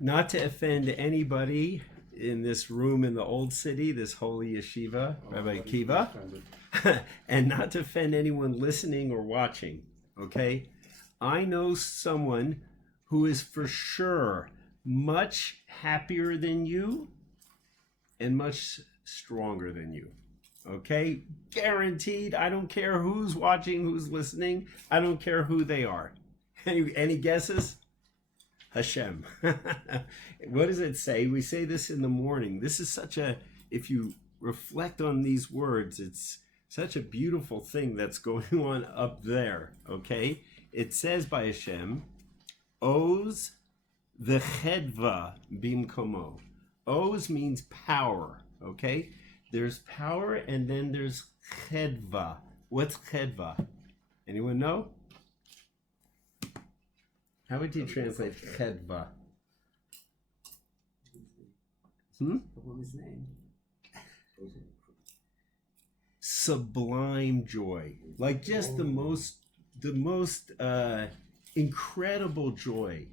Not to offend anybody in this room in the old city, this holy yeshiva, Rabbi Akiva, and not to offend anyone listening or watching, okay? I know someone who is for sure much happier than you and much stronger than you, okay? Guaranteed. I don't care who's watching, who's listening. I don't care who they are. Any guesses? Hashem. What does it say? We say this in the morning. This is such a, if you reflect on these words, it's such a beautiful thing that's going on up there, okay? It says by Hashem, Oz v'chedva bimkomo. Oz means power, okay? There's power and then there's chedva. What's chedva? Anyone know? How would you translate chedva? The woman's name. Sublime joy. Like just the most incredible joy.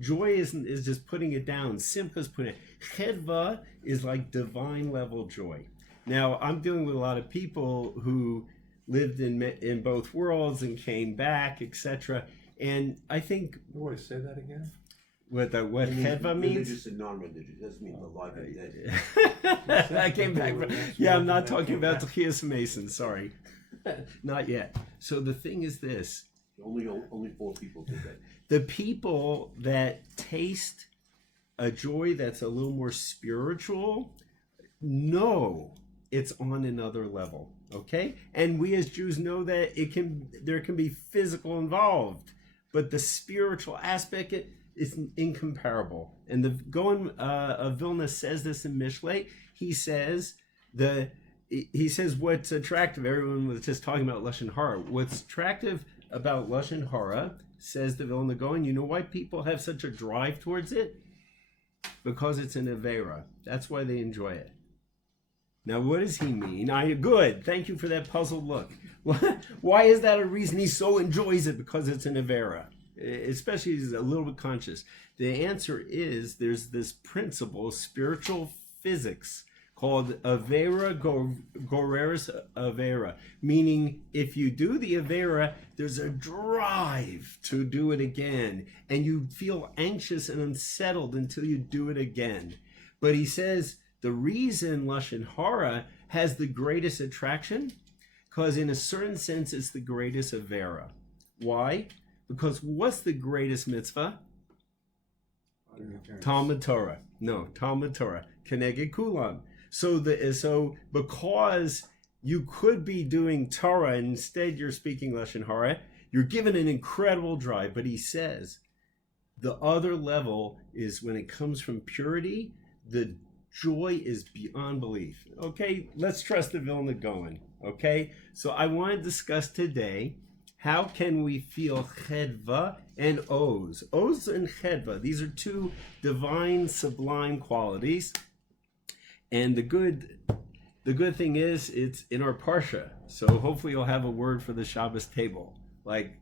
Joy is just putting it down. Simcha is putting it. Chedva is like divine level joy. Now I'm dealing with a lot of people who lived in both worlds and came back, etc. And I think. You want to say that again? What chedva means? Religious and non-religious. It doesn't mean alive and dead. I came back. I'm not talking about the Chias Mason. Sorry, not yet. So the thing is this: only 4 people did that. The people that taste a joy that's a little more spiritual know it's on another level. Okay, and we as Jews know that there can be physical involved, but the spiritual aspect is incomparable. And the Gaon of Vilna says this in Mishlei. He says what's attractive. Everyone was just talking about Lashon Hara. What's attractive about Lashon Hara, says the Vilna Gaon, you know why people have such a drive towards it? Because it's an Avera. That's why they enjoy it. Now, what does he mean? Good. Thank you for that puzzled look. Why is that a reason he so enjoys it? Because it's an Avera. Especially he's a little bit conscious. The answer is there's this principle, spiritual physics, called Avera Goreres Avera. Meaning, if you do the Avera, there's a drive to do it again. And you feel anxious and unsettled until you do it again. But he says, the reason Lashon Hara has the greatest attraction, because in a certain sense, it's the greatest Avera. Why? Because what's the greatest mitzvah? Talmud Torah. No, Talmud Torah. Keneged Kulam. So because you could be doing Torah and instead you're speaking Lashon Hara, you're given an incredible drive. But he says the other level is when it comes from purity, the joy is beyond belief. Okay, let's trust the Vilna Gaon. Okay, so I want to discuss today how can we feel chedva and oz. Oz and chedva, these are 2 divine, sublime qualities. And the good thing is it's in our parsha. So hopefully you'll have a word for the Shabbos table, like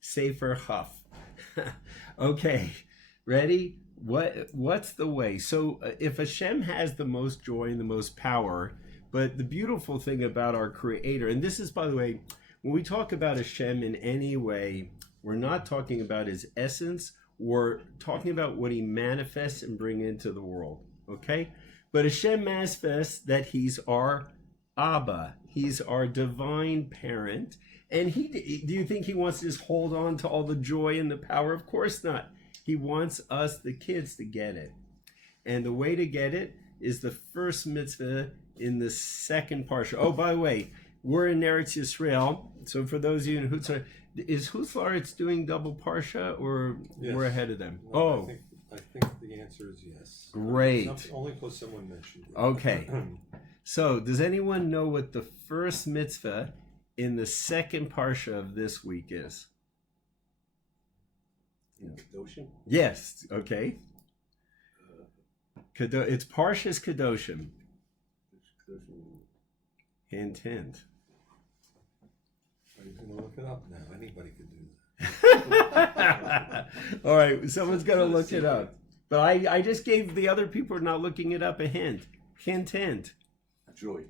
Sefer Chaf. Okay, ready? What's the way? So if Hashem has the most joy and the most power, but the beautiful thing about our Creator, and this is, by the way, when we talk about Hashem in any way, we're not talking about his essence. We're talking about what he manifests and brings into the world, okay? But Hashem manifests that he's our Abba. He's our divine parent. And do you think he wants to just hold on to all the joy and the power? Of course not. He wants us, the kids, to get it. And the way to get it is the first mitzvah in the second parsha. Oh, by the way, we're in Eretz Yisrael. So for those of you in Hutzlar, is Hutzlar doing double parsha or yes. We're ahead of them? Well, I think the answer is yes. Great. Only because someone mentioned it. Okay. So does anyone know what the first mitzvah in the second parsha of this week is? Kedoshim? Yes. Okay. It's Parshas Kedoshim. Hint, hint. Are you going to look it up now? Anybody could do that. All right, someone's got to look it up. But I just gave the other people who are not looking it up a hint. Hint, hint. Joy.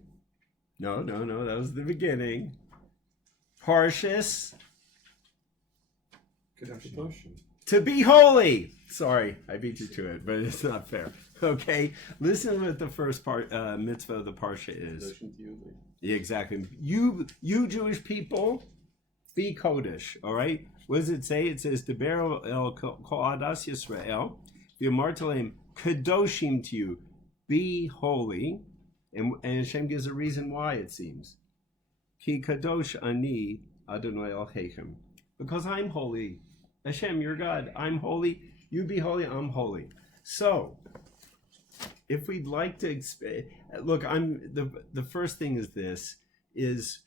No, that was the beginning. Parshas. Gratuitously. To be holy. Sorry, I beat you to it, but it's not fair. Okay, listen to what the first part mitzvah of the parsha is. Yeah, exactly. You Jewish people, be kodesh. All right. What does it say? It says, "Deber el kol adas Yisrael, v'amartalem kadoshim to you, be holy." And Hashem gives a reason why. It seems, ki kadosh ani Adonai Elohechem, because I'm holy. Hashem, your God. I'm holy. You be holy. I'm holy. So, if we'd like to look, the first thing is this is,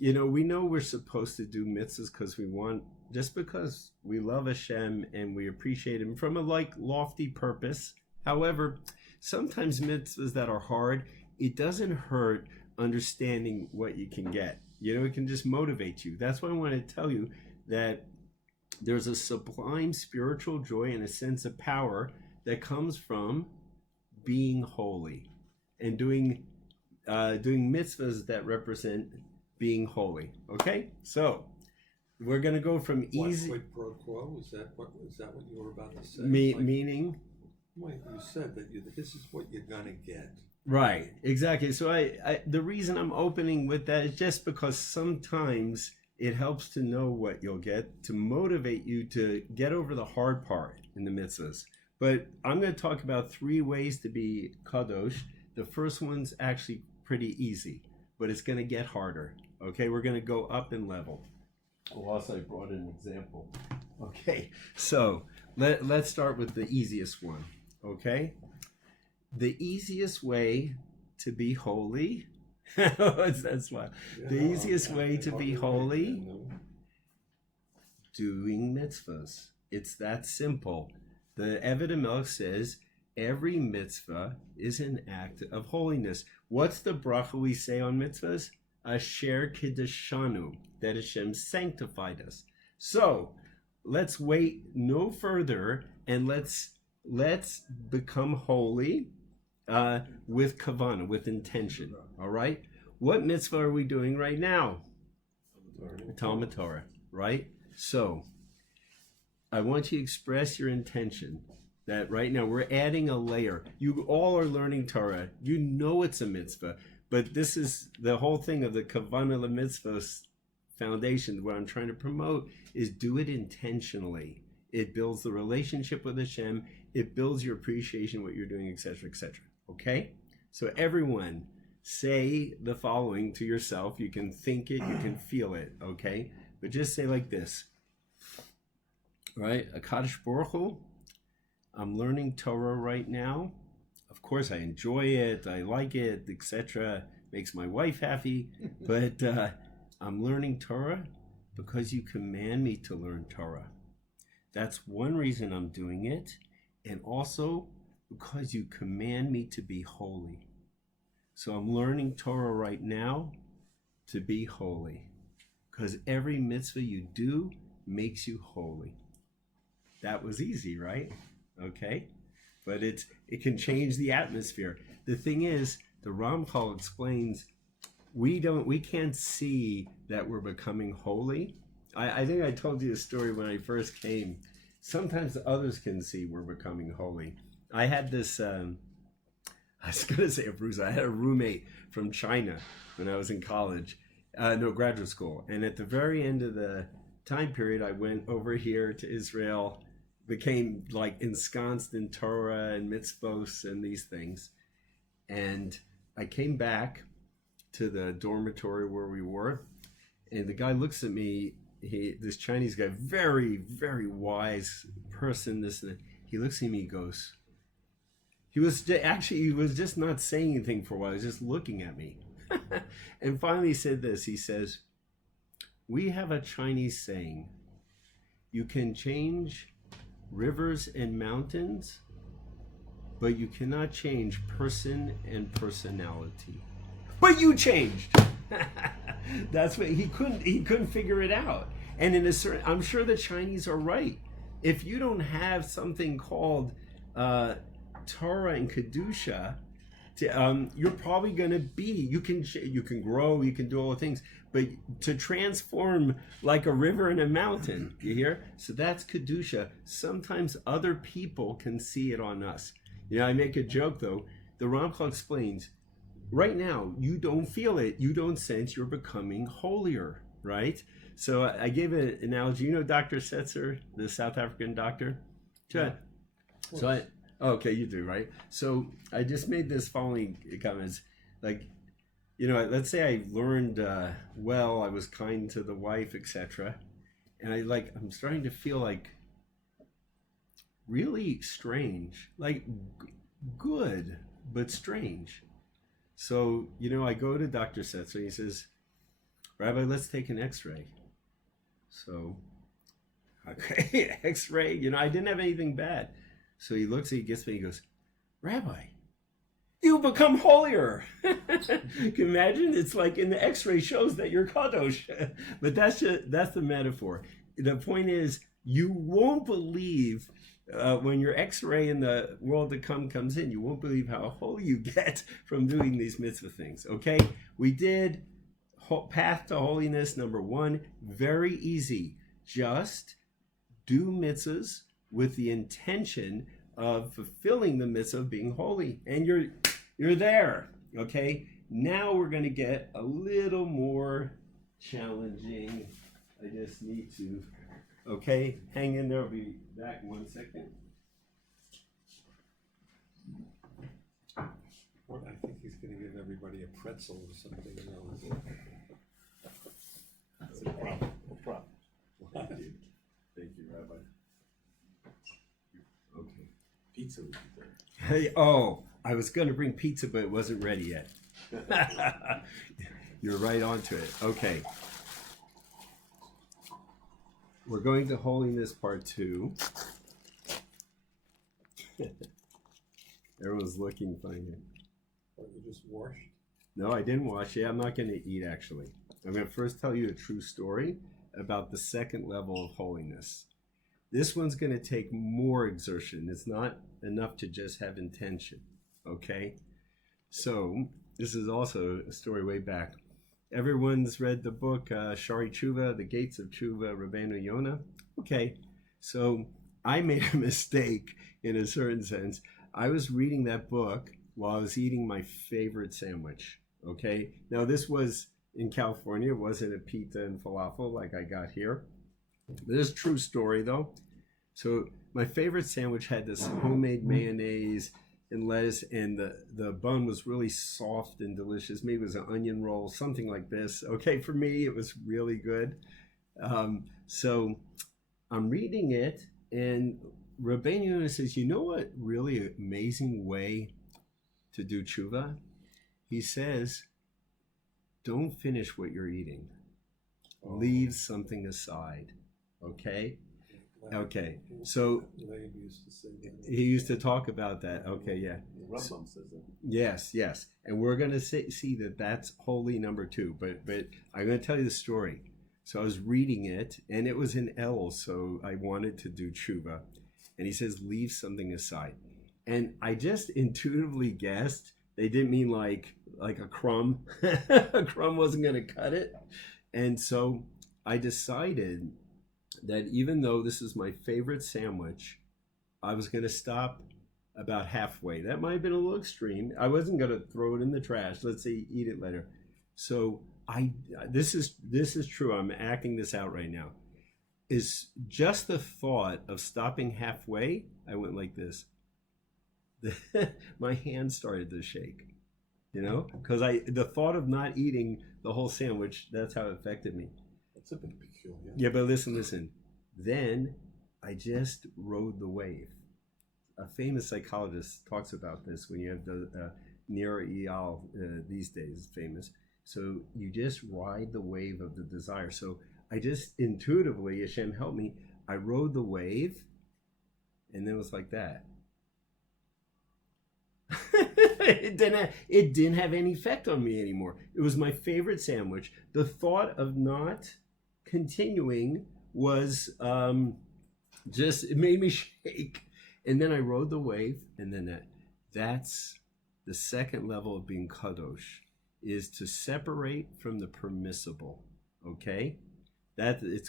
we know we're supposed to do mitzvahs because we want, just because we love Hashem and we appreciate Him from a lofty purpose. However, sometimes mitzvahs that are hard, it doesn't hurt understanding what you can get. It can just motivate you. That's why I want to tell you that there's a sublime spiritual joy and a sense of power that comes from being holy and doing mitzvahs that represent being holy. Okay, so we're going to go from easy. Quid pro quo? Is that what you were about to say? Meaning? Well, you said that this is what you're going to get. Right, exactly. So I the reason I'm opening with that is just because sometimes it helps to know what you'll get to motivate you to get over the hard part in the mitzvahs. But I'm going to talk about 3 ways to be kadosh. The first one's actually pretty easy, but it's going to get harder. Okay, we're going to go up in level. Also, I brought an example. Okay, so let's start with the easiest one. Okay, the easiest way to be holy. That's why. The easiest way to be holy, doing mitzvahs. It's that simple. The Eved HaMelech says every mitzvah is an act of holiness. What's the bracha we say on mitzvahs? Asher Kiddushanu, that Hashem sanctified us. So let's wait no further and let's become holy with kavanah, with intention. All right? What mitzvah are we doing right now? Talmud Torah, right? So I want you to express your intention that right now we're adding a layer. You all are learning Torah. You know it's a mitzvah, but this is the whole thing of the Kavanah mitzvah foundation. What I'm trying to promote is do it intentionally. It builds the relationship with Hashem. It builds your appreciation of what you're doing, etc., etc. Okay? So everyone, say the following to yourself. You can think it, you can feel it, okay? But just say like this. Right? Akadosh Baruch Hu, I'm learning Torah right now. Of course, I enjoy it. I like it, etc. Makes my wife happy. But I'm learning Torah because you command me to learn Torah. That's one reason I'm doing it. And also because you command me to be holy. So I'm learning Torah right now to be holy. Because every mitzvah you do makes you holy. That was easy, right? Okay. But it can change the atmosphere. The thing is, the Ramchal explains we can't see that we're becoming holy. I think I told you a story when I first came. Sometimes others can see we're becoming holy. I had this, I was going to say a bruise. I had a roommate from China when I was in college, graduate school. And at the very end of the time period, I went over here to Israel, became like ensconced in Torah and mitzvos and these things. And I came back to the dormitory where we were, and the guy looks at me, this Chinese guy, very, very wise person, this and that. He looks at me, he goes, he was just not saying anything for a while, he was just looking at me. And finally he said this, he says, we have a Chinese saying, you can change rivers and mountains, but you cannot change person and personality. but you changed. That's what he couldn't figure it out. And in a certain, I'm sure the Chinese are right. If you don't have something called Torah and Kedusha, you're probably going to be, you can grow, you can do all the things, but to transform like a river and a mountain, you hear? So that's Kedusha. Sometimes other people can see it on us. I make a joke though. The Ramchal explains, right now, you don't feel it. You don't sense you're becoming holier, right? So I gave an analogy. Dr. Setzer, the South African doctor? Yeah. So okay, you do, right? So I just made this following comments. Like, let's say I learned well, I was kind to the wife, etc. And I'm starting to feel like really strange, like good, but strange. So, I go to Dr. Setzer, he says, Rabbi, let's take an x-ray. So, okay, x-ray, I didn't have anything bad. So he looks, he gets me, he goes, Rabbi, you become holier. Can you imagine? It's like in the x-ray shows that you're kadosh. But that's the metaphor. The point is, you won't believe when your x-ray in the world to come comes in, you won't believe how holy you get from doing these mitzvah things. Okay? We did Path to Holiness number 1. Very easy. Just do mitzvahs with the intention of fulfilling the mitzvah of being holy. And you're there. Okay? Now we're going to get a little more challenging. I just need to... Okay, hang in there. I'll be back in 1 second. Well, I think he's going to give everybody a pretzel or something. That's a problem. No problem. Thank you. Thank you, Rabbi. Okay. Pizza would be good. Hey, I was going to bring pizza, but it wasn't ready yet. You're right onto it. Okay. We're going to Holiness Part 2. Everyone's looking funny. Or you just washed? No, I didn't wash it. I'm not going to eat, actually. I'm going to first tell you a true story about the second level of holiness. This one's going to take more exertion. It's not enough to just have intention, okay? So, this is also a story way back. Everyone's read the book Shari Tshuva, The Gates of Tshuva, Rabbeinu Yonah. Okay, so I made a mistake in a certain sense. I was reading that book while I was eating my favorite sandwich. Okay, now this was in California. It wasn't a pita and falafel like I got here. This is a true story though. So my favorite sandwich had this homemade mayonnaise and lettuce, and the bun was really soft and delicious. Maybe it was an onion roll, something like this. Okay, for me, it was really good. So I'm reading it, and Rabbeinu Yonah says, you know what really amazing way to do tshuva? He says, don't finish what you're eating. Leave something aside, okay? Okay, so he used to talk about that. Okay, yeah. Rambam says that. Yes, and we're going to see that that's holy number 2. But I'm going to tell you the story. So I was reading it, and it was in El, so I wanted to do tshuva. And he says, leave something aside. And I just intuitively guessed they didn't mean like a crumb. A crumb wasn't going to cut it. And so I decided that even though this is my favorite sandwich, I was going to stop about halfway. That might have been a little extreme. I wasn't going to throw it in the trash. Let's say eat it later. So this is true. I'm acting this out right now. Is just the thought of stopping halfway, I went like this. My hand started to shake, because the thought of not eating the whole sandwich, that's how it affected me. That's a bit peculiar. Yeah, but listen. Then I just rode the wave. A famous psychologist talks about this when you have the Nira Eyal these days, famous. So you just ride the wave of the desire. So I just intuitively, Hashem helped me, I rode the wave, and then it was like that. it didn't have any effect on me anymore. It was my favorite sandwich. The thought of not continuing was just, it made me shake. And then I rode the wave, and then that's the second level of being kadosh, is to separate from the permissible. Okay, that it's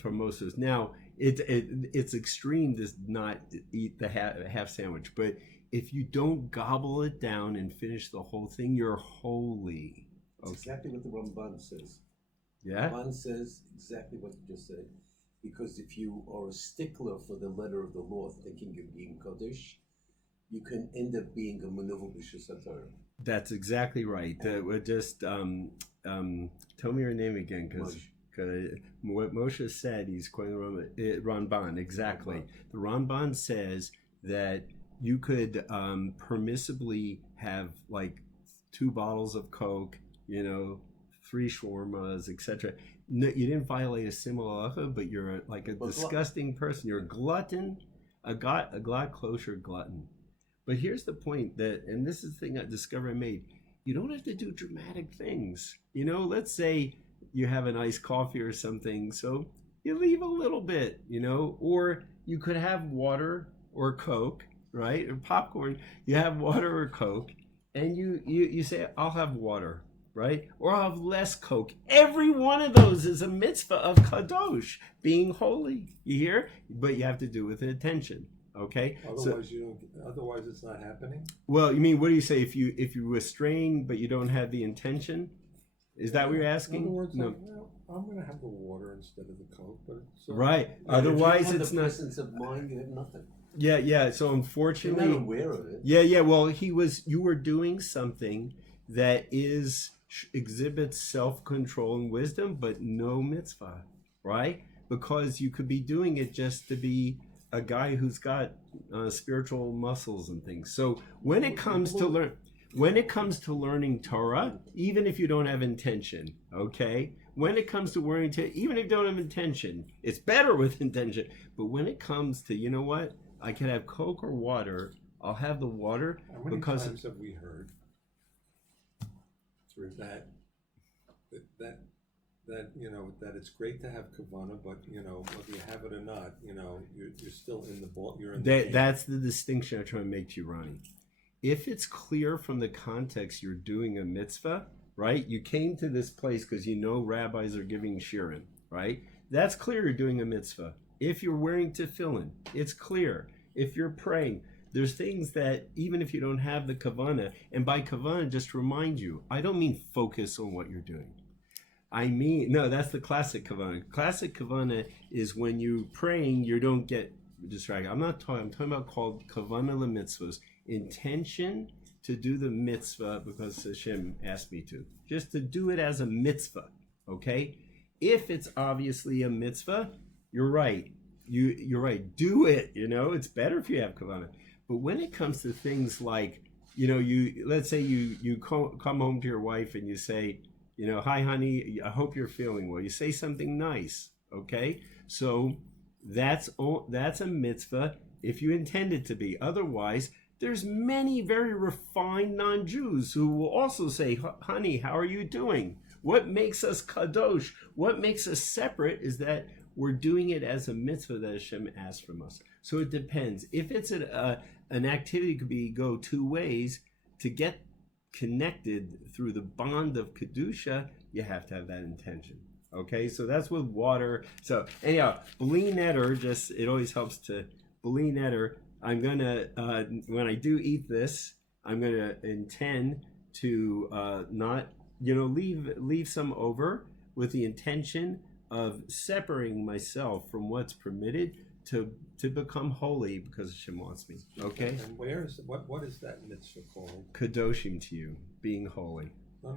for most of us. Now it's extreme to not eat the half sandwich, but if you don't gobble it down and finish the whole thing, you're holy. That's exactly what the Ramban says. Yeah. Ramban says exactly what you just said. Because if you are a stickler for the letter of the law, thinking you're being Kodesh, you can end up being a Manuvel B'Shus HaTorah. That's exactly right. Just tell me your name again, because what Moshe said, he's quoting the Ramban, exactly. The Ramban says that you could permissibly have like 2 bottles of Coke, 3 shawarmas, etc. No, you didn't violate a simul halacha, but you're like a disgusting person. You're a glutton, a kosher glutton. But here's the point and this is the thing I discovered I made. You don't have to do dramatic things. Let's say you have an iced coffee or something, so you leave a little bit, or you could have water or Coke, right? Or popcorn. You have water or Coke, and you say, I'll have water. Right? Or I'll have less Coke. Every one of those is a mitzvah of kadosh, being holy. You hear? But you have to do it with intention. Okay? Otherwise it's not happening? Well, you mean, what do you say? If you restrain but you don't have the intention? Is that what you're asking? In other words, no. I'm going to have the water instead of the Coke. But right. Otherwise it's not. Presence of mind, you have nothing. Yeah. So unfortunately. You're not aware of it. Yeah. Well, you were doing something that exhibits self-control and wisdom, but no mitzvah, right? Because you could be doing it just to be a guy who's got spiritual muscles and things. So when it comes to learning Torah, even if you don't have intention, okay? When it comes to learning Torah, even if you don't have intention, it's better with intention. But when it comes to, you know what? I can have Coke or water. I'll have the water. How many times have we heard that that it's great to have Kavanah, but whether you have it or not, you're still in the ball. You're in the game. That's the distinction I'm trying to make to you, Ronnie. If it's clear from the context you're doing a mitzvah, right? You came to this place because rabbis are giving shirin, right? That's clear you're doing a mitzvah. If you're wearing tefillin, it's clear. If you're praying, there's things that even if you don't have the kavanah, and by kavanah, just remind you, I don't mean focus on what you're doing. I mean, no, that's the classic kavanah. Classic kavanah is when you're praying, you don't get distracted. I'm talking about called kavanah lemitzvahs, intention to do the mitzvah because Hashem asked me to. Just to do it as a mitzvah, okay? If it's obviously a mitzvah, you're right. You're right. Do it, it's better if you have kavanah. But when it comes to things like, let's say you come home to your wife and you say, hi, honey, I hope you're feeling well. You say something nice, okay? So that's a mitzvah if you intend it to be. Otherwise, there's many very refined non-Jews who will also say, honey, how are you doing? What makes us kadosh? What makes us separate is that we're doing it as a mitzvah that Hashem asked from us. So it depends. If it's an activity could go 2 ways. To get connected through the bond of kedusha, you have to have that intention. Okay, so that's with water. So anyhow, bli neder, it always helps to bli neder. I'm gonna when I do eat this, I'm gonna intend to not leave some over with the intention of separating myself from what's permitted to become holy because Hashem wants me. Okay? And what is that mitzvah called? Kadoshim to you, being holy. No.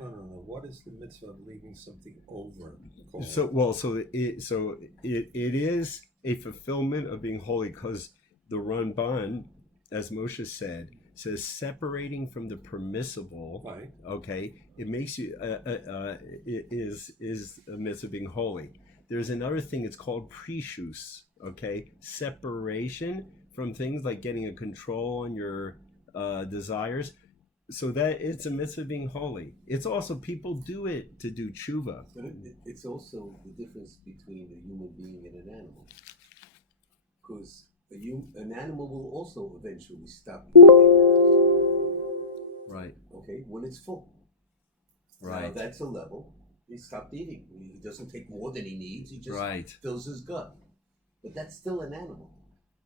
What is the mitzvah of leaving something over called? So it is a fulfillment of being holy because the Ramban, as Moshe said, says separating from the permissible. Right. Okay, it makes you it is a mitzvah being holy. There's another thing. It's called prishus. Okay, separation from things like getting a control on your desires. So that it's a mitzvah being holy. It's also people do it to do tshuva. But it's also the difference between a human being and an animal. Because an animal will also eventually stop eating. Right. Okay, when it's full. Right. Now that's a level. He stopped eating. He doesn't take more than he needs. He just Right. fills his gut. But that's still an animal.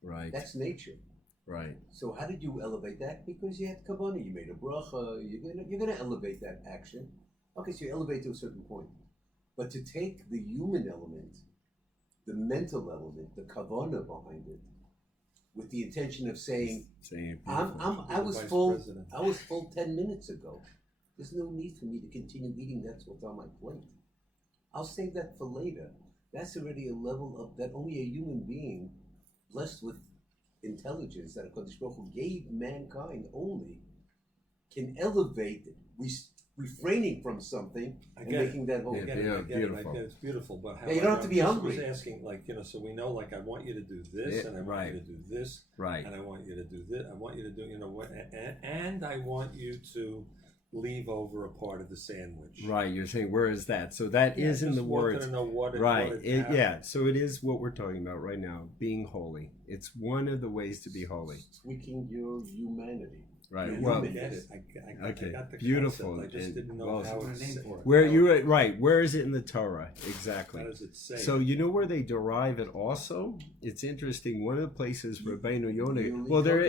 Right. That's nature. Right. So how did you elevate that? Because you had kavanah, you made a bracha. You're gonna elevate that action. Okay, so you elevate to a certain point. But to take the human element, the mental element, the kavanah behind it, with the intention of saying, I was Vice full. President. I was full 10 minutes ago. There's no need for me to continue eating. That's what's on my plate. I'll save that for later. That's already a level of that only a human being blessed with intelligence that HaKadosh Baruch Hu gave mankind only can elevate, refraining from something and making that whole. I get it, beautiful. it's beautiful, but how Yeah, you don't have to be hungry. I was asking, like, so we know, like, I want you to do this, and I want you to do this, Right. and I want you to do this, I want you to do, what, and I want you to leave over a part of the sandwich. Right. You're saying, where is that? So that is in the words. Right. Yeah. So it is what we're talking about right now, being holy. It's one of the ways to be holy. Tweaking your humanity. Right. Your Well, humanness. I okay. got the Beautiful. concept. I just didn't know Well, how a it's name for it. where you right? Where is it in the Torah exactly? How does it say? So you know where they derive it also? It's interesting. One of the places Rabbeinu Yonah. Well, there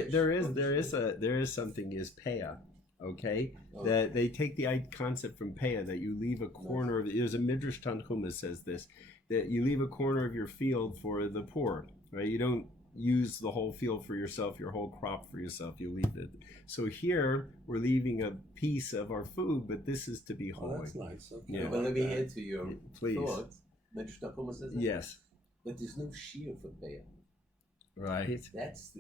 is something is peah. Okay, that they take the concept from peah that you leave a corner of. There's a midrash Tanchuma that says this, that you leave a corner of your field for the poor. Right? You don't use the whole field for yourself, your whole crop for yourself. You leave it. So here we're leaving a piece of our food, but this is to be holy. Oh, that's nice. Okay. Yeah. But let me add to your Please. thoughts. Midrash Tanchuma says that? Yes. But there's no shear for peah. Right. That's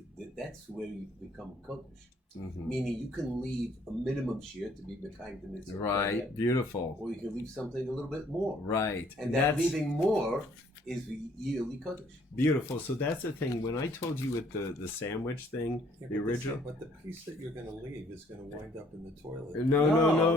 where you become kodesh. Mm-hmm. Meaning you can leave a minimum shear to be behind the mitzvah. Right. Beautiful. Or you can leave something a little bit more. Right. And that leaving more is the yearly kodesh. Beautiful. So that's the thing. When I told you with the sandwich thing, Yeah, the original. But the piece that you're going to leave is going to wind up in the toilet. No.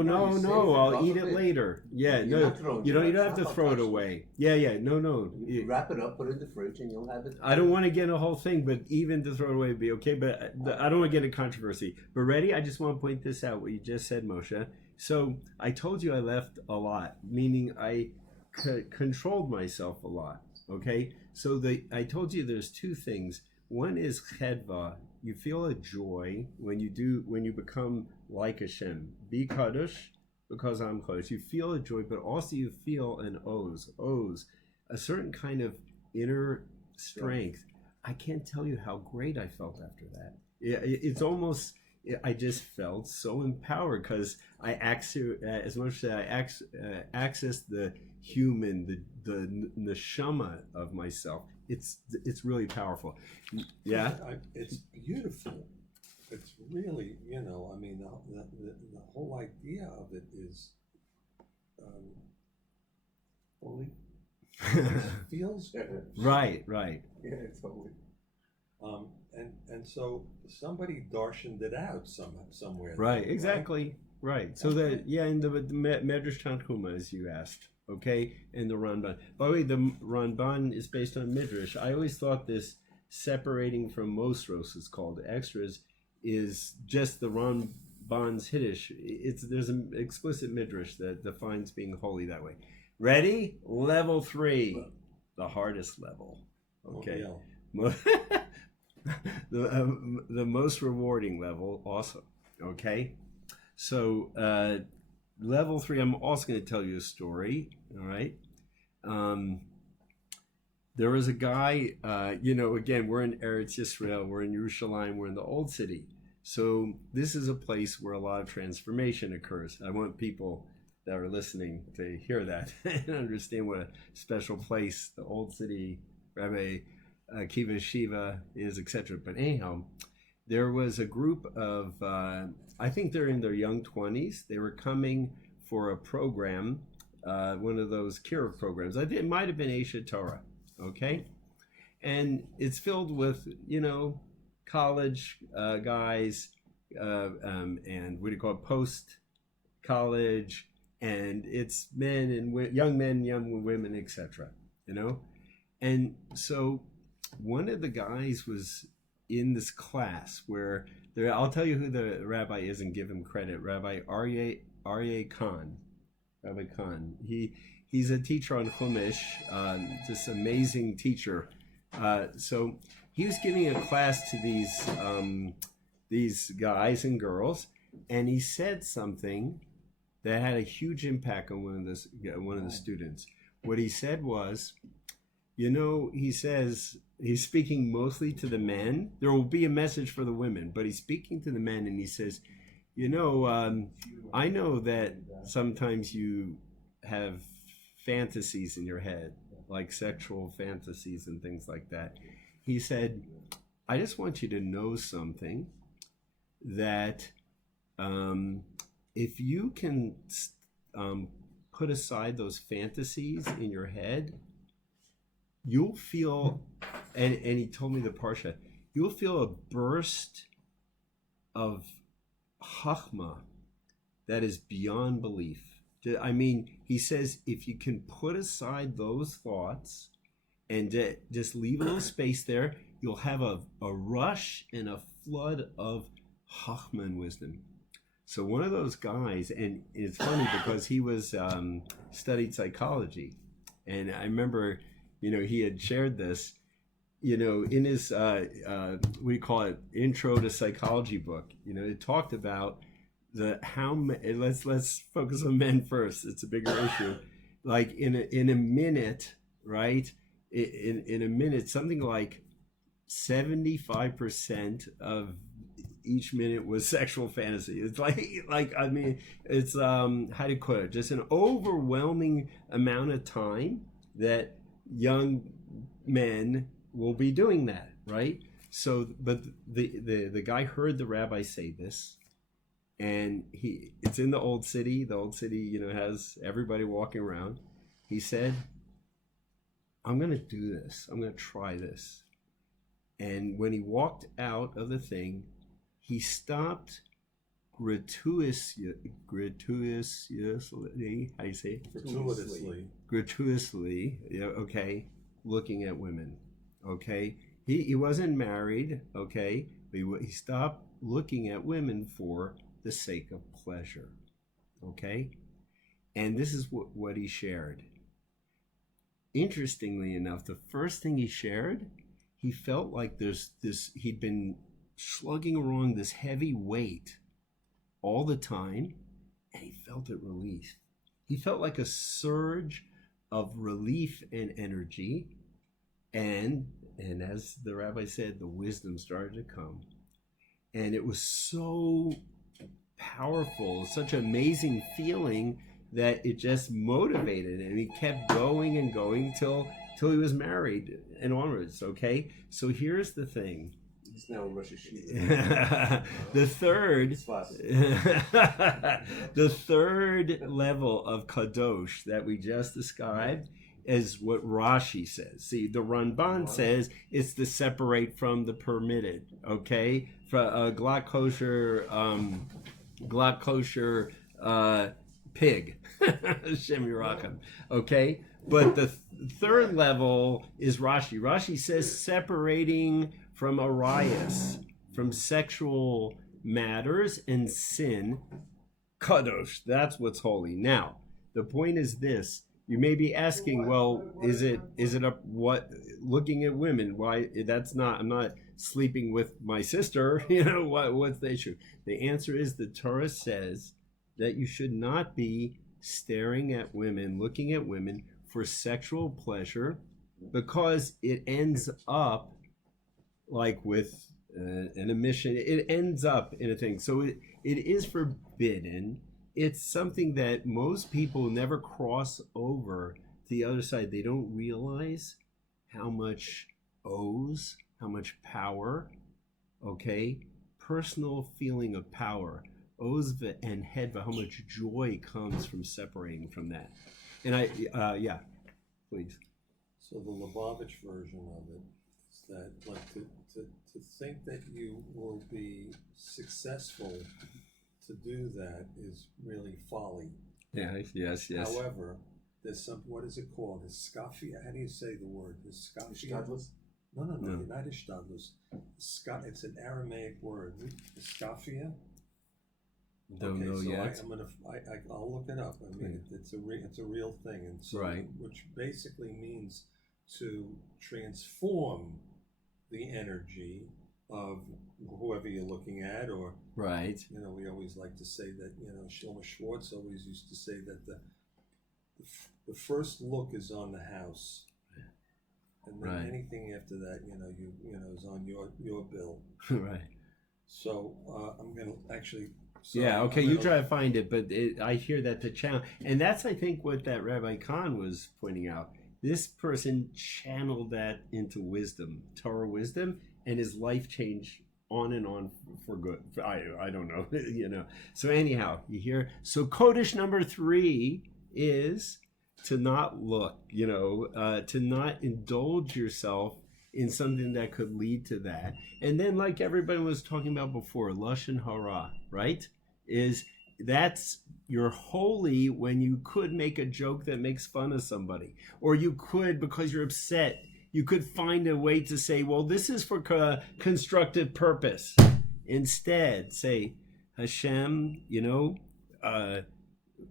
you save it. I'll eat it Possibly. later. Yeah, You're not throwing you don't. it You don't out. have to It's not throw it touched. away. Yeah. No. You wrap it up, put it in the fridge, and you'll have it. I don't want to get a whole thing, but even to throw it away would be okay. But I don't want to get a controversy. But ready? I just want to point this out. What you just said, Moshe. So I told you I left a lot, meaning I controlled myself a lot. Okay. So I told you there's two things. One is chedva. You feel a joy when you become like Hashem. Be kadosh because I'm kadosh. You feel a joy, but also you feel an oz, a certain kind of inner strength. I can't tell you how great I felt after that. It's almost. I just felt so empowered because I as much as I accessed the human, the neshama of myself. It's really powerful. Yeah, it's beautiful. It's really, I mean, the whole idea of it is holy. It feels right. Yeah, totally. And so somebody darshaned it out somewhere. Right, exactly. Right. So in the Medrash Tanchuma, as you asked, okay, and the Ramban. By the way, the Ramban is based on Midrash. I always thought this separating from Mosros is called extras is just the Ramban's Hiddush. There's an explicit Midrash that defines being holy that way. Ready? Level 3, the hardest level. Okay. The most rewarding level, awesome. Okay, so level 3. I'm also going to tell you a story. All right. There was a guy. Again, we're in Eretz Yisrael. We're in Yerushalayim. We're in the Old City. So this is a place where a lot of transformation occurs. I want people that are listening to hear that and understand what a special place the Old City, Rabbi Akiva Shiva is, etc. But anyhow, there was a group of, I think they're in their young 20s. They were coming for a program, one of those Kiruv programs. I think it might have been Aisha Torah, okay? And it's filled with, college guys, and what do you call it, post college, and it's men and young men, young women, etc. You know, and so one of the guys was in this class where I'll tell you who the rabbi is and give him credit. Rabbi Ari Khan. Rabbi Khan. He's a teacher on Chumash, this amazing teacher. So he was giving a class to these guys and girls, and he said something that had a huge impact on one of the students. What he said was, he says he's speaking mostly to the men. There will be a message for the women, but he's speaking to the men, and he says, I know that sometimes you have fantasies in your head, like sexual fantasies and things like that. He said, I just want you to know something, that if you can put aside those fantasies in your head, you'll feel, and he told me the parsha, you'll feel a burst of chachma that is beyond belief. I mean, he says, if you can put aside those thoughts and just leave a little space there, you'll have a rush and a flood of chachma and wisdom. So one of those guys, and it's funny because he was studied psychology, and I remember, he had shared this, in his intro to psychology book. It talked about let's focus on men first. It's a bigger issue. Like in a minute, right? In a minute, something like 75% of each minute was sexual fantasy. It's it's how to put it, just an overwhelming amount of time that young men will be doing that, right? So, but the guy heard the rabbi say this, and it's in the old city. The old city, has everybody walking around. He said, I'm going to do this. I'm going to try this. And when he walked out of the thing, he stopped gratuitously, how do you say it? Gratuitously, okay, looking at women, okay? He wasn't married, okay? But he stopped looking at women for the sake of pleasure, okay? And this is what he shared. Interestingly enough, the first thing he shared, he felt like he'd been slugging around this heavy weight all the time, and he felt it release. He felt like a surge of relief and energy, and as the rabbi said, the wisdom started to come, and it was so powerful, such an amazing feeling that it just motivated him. He kept going and going till he was married and onwards. Okay, so here's the thing. He's now in Rosh Hashanah. the third level of kadosh that we just described is what Rashi says. See, the Ramban says it's to separate from the permitted. Okay, for a glatt kosher pig, Hashem Yerachim. Okay, but the third level is Rashi. Rashi says separating from arias, from sexual matters and sin, kadosh. That's what's holy. Now, the point is this: you may be asking, well, is it what looking at women? Why that's not? I'm not sleeping with my sister. What's the issue? The answer is the Torah says that you should not be staring at women, looking at women for sexual pleasure, because it ends up like with an emission. It ends up in a thing. So it is forbidden. It's something that most people never cross over to the other side. They don't realize how much owes, how much power, okay? Personal feeling of power. Ozva and Hedva, how much joy comes from separating from that. And yeah, please. So the Lubavitch version of it that like to think that you will be successful to do that is really folly. Yeah, yes. However, there's some, what is it called? Hiskafia? How do you say the word? Hiskafia? No, not Ishtadlus. It's an Aramaic word. Hiskafia? Don't know yet. I'll look it up. I mean, it's a real thing, and so which basically means to transform the energy of whoever you're looking at, or we always like to say that Shlomo Schwartz always used to say that the first look is on the house, and then anything after that, is on your bill. Right. So I'm gonna actually. You try to find it, but I hear that the channel, and that's I think what that Rabbi Khan was pointing out. This person channeled that into wisdom, Torah wisdom, and his life changed on and on for good. I don't know, So anyhow, you hear. So Kodesh number 3 is to not look, to not indulge yourself in something that could lead to that. And then, like everybody was talking about before, Lashon Hara, right? You're holy when you could make a joke that makes fun of somebody, or you could, because you're upset, you could find a way to say, well, this is for constructive purpose. Instead, say, Hashem,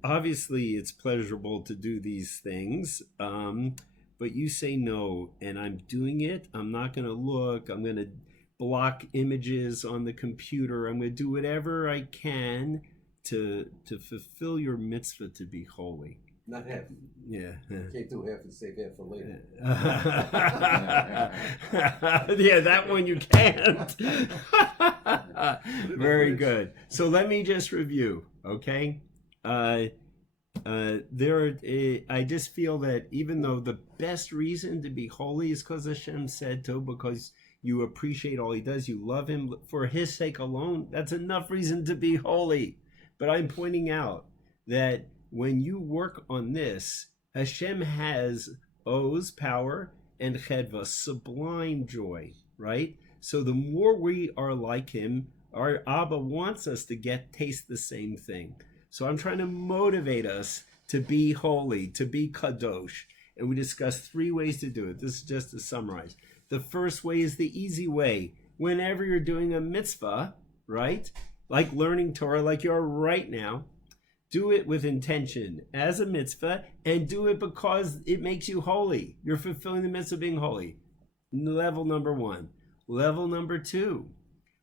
obviously it's pleasurable to do these things, but you say no, and I'm doing it. I'm not going to look. I'm going to block images on the computer. I'm going to do whatever I can to fulfill your mitzvah to be holy. Not half. Yeah. Can't do half and save half for later. Yeah, that one you can't. Very good. So let me just review, okay? I just feel that even though the best reason to be holy is because Hashem said to, because you appreciate all he does, you love him for his sake alone, that's enough reason to be holy. But I'm pointing out that when you work on this, Hashem has Oz, power, and Chedva, sublime joy, right? So the more we are like him, our Abba wants us to taste the same thing. So I'm trying to motivate us to be holy, to be kadosh. And we discussed 3 ways to do it. This is just to summarize. The first way is the easy way. Whenever you're doing a mitzvah, right? Like learning Torah, like you are right now, do it with intention as a mitzvah, and do it because it makes you holy. You're fulfilling the mitzvah of being holy. Level number 1. Level number 2,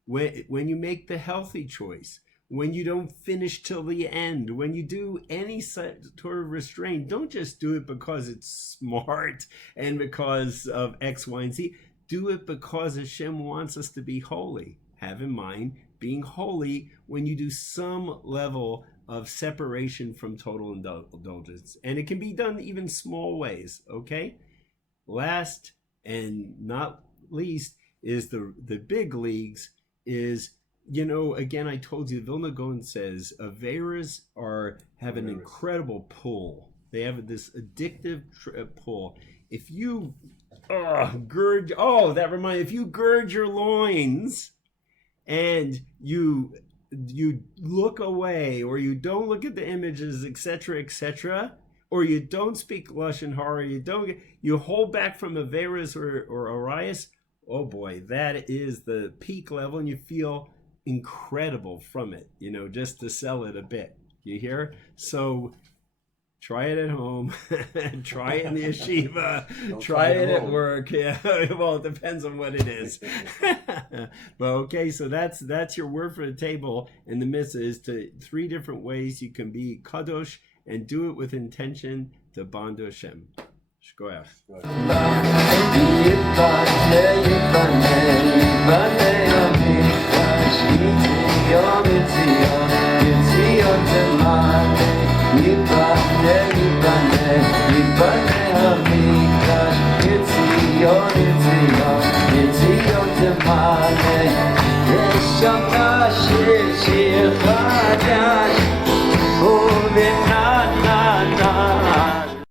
when you make the healthy choice, when you don't finish till the end, when you do any sort of restraint, don't just do it because it's smart and because of X, Y, and Z. Do it because Hashem wants us to be holy. Have in mind being holy when you do some level of separation from total indulgence. And it can be done even small ways, okay? Last and not least is the big leagues is, again, I told you, Vilna Gaon says Averas have an incredible pull. They have this addictive pull. If you if you gird your loins and you look away, or you don't look at the images, etc., or you don't speak Lashon Hara, you hold back from Averas or Arias, oh boy, that is the peak level, and you feel incredible from it, just to sell it a bit. You hear? So try it at home, try it in the yeshiva, try it at work. Yeah, well, it depends on what it is. But okay, so that's your word for the table. And the mitzvah is 3 different ways you can be kadosh and do it with intention to bond to Hashem. Shkoyach. Yom